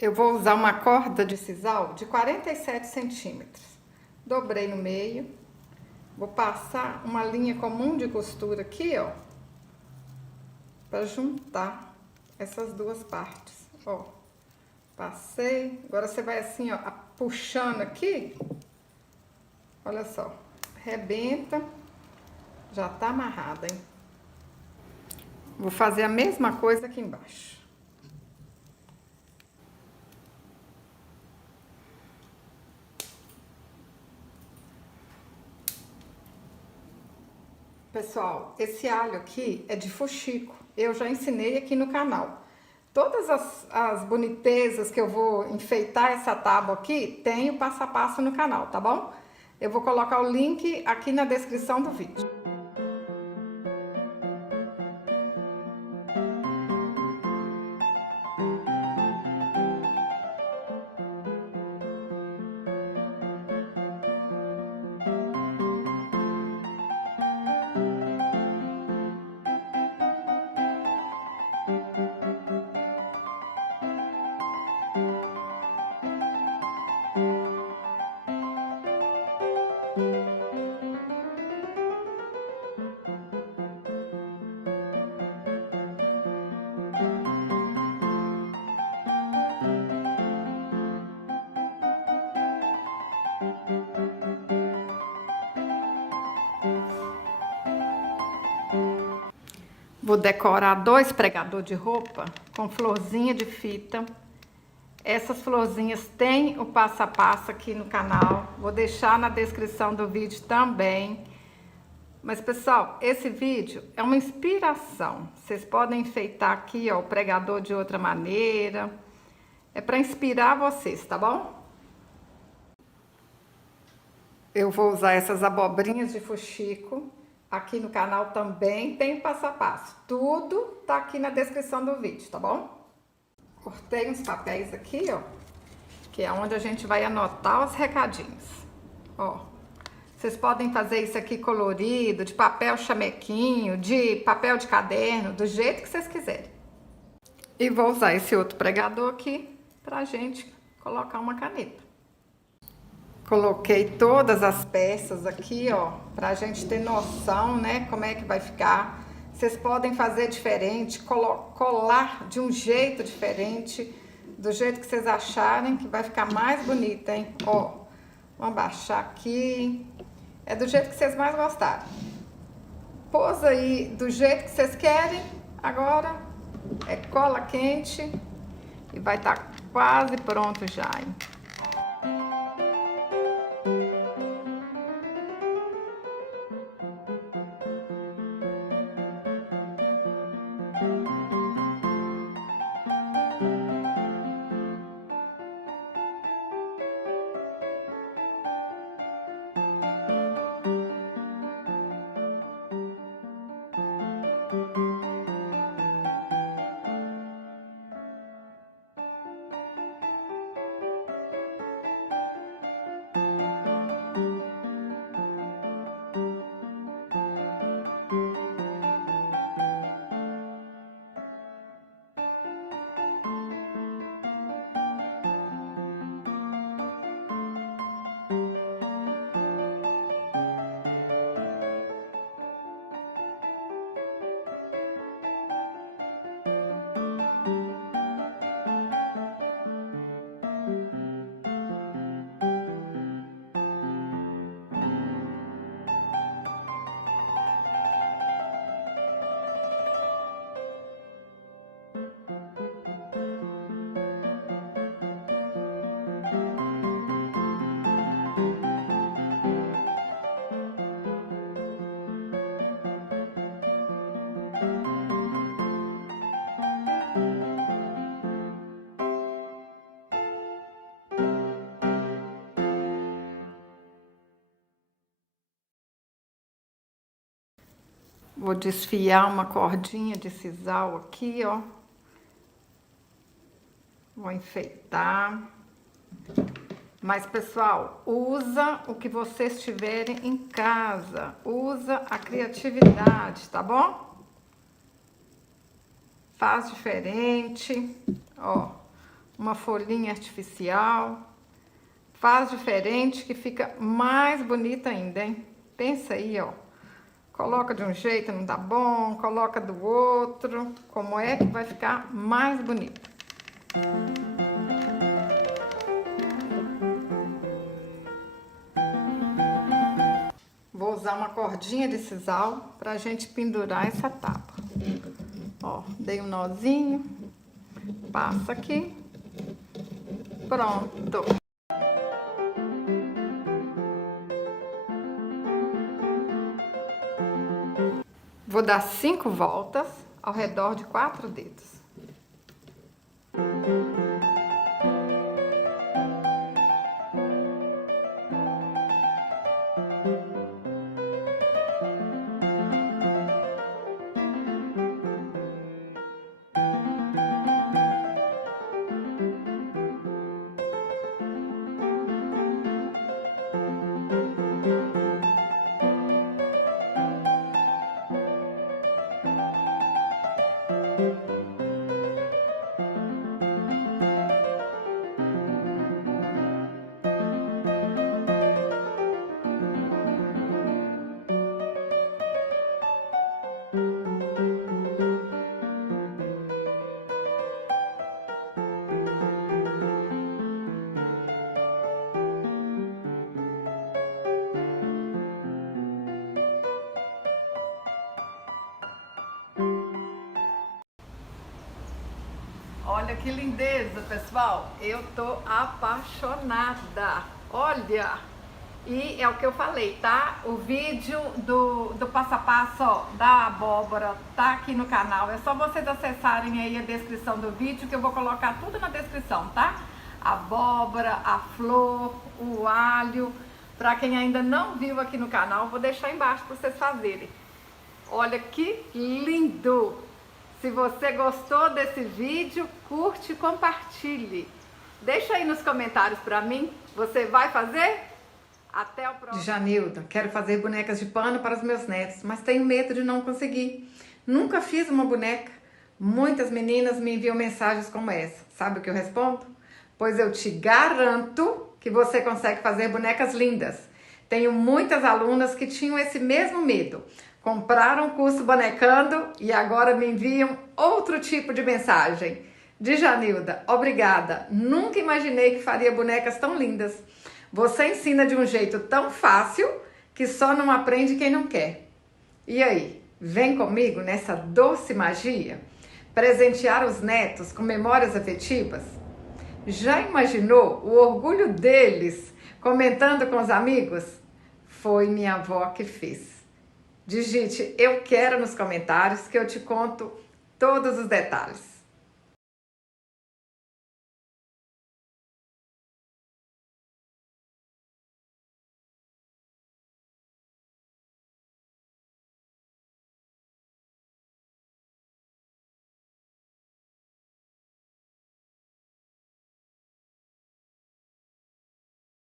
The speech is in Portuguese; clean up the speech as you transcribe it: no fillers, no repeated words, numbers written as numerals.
Eu vou usar uma corda de sisal de 47 centímetros. Dobrei no meio. Vou passar uma linha comum de costura aqui, ó, para juntar essas duas partes, ó. Passei. Agora você vai assim, ó, puxando aqui. Olha só. Rebenta. Já tá amarrada, hein? Vou fazer a mesma coisa aqui embaixo. Pessoal, esse alho aqui é de fuxico. Eu já ensinei aqui no canal. Todas as bonitezas que eu vou enfeitar essa tábua aqui, tem o passo a passo no canal, tá bom? Eu vou colocar o link aqui na descrição do vídeo. Vou decorar 2 pregadores de roupa com florzinha de fita. Essas florzinhas tem o passo a passo aqui no canal. Vou deixar na descrição do vídeo também. Mas, pessoal, esse vídeo é uma inspiração. Vocês podem enfeitar aqui, ó, o pregador de outra maneira. É para inspirar vocês, tá bom? Eu vou usar essas abobrinhas de fuxico. Aqui no canal também tem o passo a passo. Tudo tá aqui na descrição do vídeo, tá bom? Cortei uns papéis aqui, ó, que é onde a gente vai anotar os recadinhos. Ó, vocês podem fazer isso aqui colorido, de papel chamequinho, de papel de caderno, do jeito que vocês quiserem. E vou usar esse outro pregador aqui pra gente colocar uma caneta. Coloquei todas as peças aqui, ó, pra gente ter noção, né, como é que vai ficar. Vocês podem fazer diferente, colar de um jeito diferente, do jeito que vocês acharem que vai ficar mais bonita, hein? Ó, vamos abaixar aqui. É do jeito que vocês mais gostarem. Pôs aí do jeito que vocês querem. Agora é cola quente e vai estar quase pronto já, hein? Vou desfiar uma cordinha de sisal aqui, ó. Vou enfeitar. Mas, pessoal, usa o que vocês tiverem em casa. Usa a criatividade, tá bom? Faz diferente. Ó, uma folhinha artificial. Faz diferente que fica mais bonita ainda, hein? Pensa aí, ó. Coloca de um jeito, não dá bom, coloca do outro. Como é que vai ficar mais bonito? Vou usar uma cordinha de sisal pra gente pendurar essa tapa. Ó, dei um nozinho. Passa aqui. Pronto. Vou dar 5 voltas ao redor de 4 dedos. Olha que lindeza, pessoal! Eu tô apaixonada! Olha! E é o que eu falei, tá? O vídeo do passo a passo, ó, da abóbora tá aqui no canal. É só vocês acessarem aí a descrição do vídeo, que eu vou colocar tudo na descrição, tá? A abóbora, a flor, o alho. Pra quem ainda não viu aqui no canal, vou deixar embaixo pra vocês fazerem. Olha que lindo! Se você gostou desse vídeo, curte e compartilhe. Deixa aí nos comentários pra mim, você vai fazer? Até o próximo. Janilda, quero fazer bonecas de pano para os meus netos, mas tenho medo de não conseguir. Nunca fiz uma boneca. Muitas meninas me enviam mensagens como essa. Sabe o que eu respondo? Pois eu te garanto que você consegue fazer bonecas lindas. Tenho muitas alunas que tinham esse mesmo medo. Compraram o curso Bonecando e agora me enviam outro tipo de mensagem. Djanilda, obrigada. Nunca imaginei que faria bonecas tão lindas. Você ensina de um jeito tão fácil que só não aprende quem não quer. E aí, vem comigo nessa doce magia? Presentear os netos com memórias afetivas? Já imaginou o orgulho deles comentando com os amigos? Foi minha avó que fez. Digite "eu quero" nos comentários que eu te conto todos os detalhes.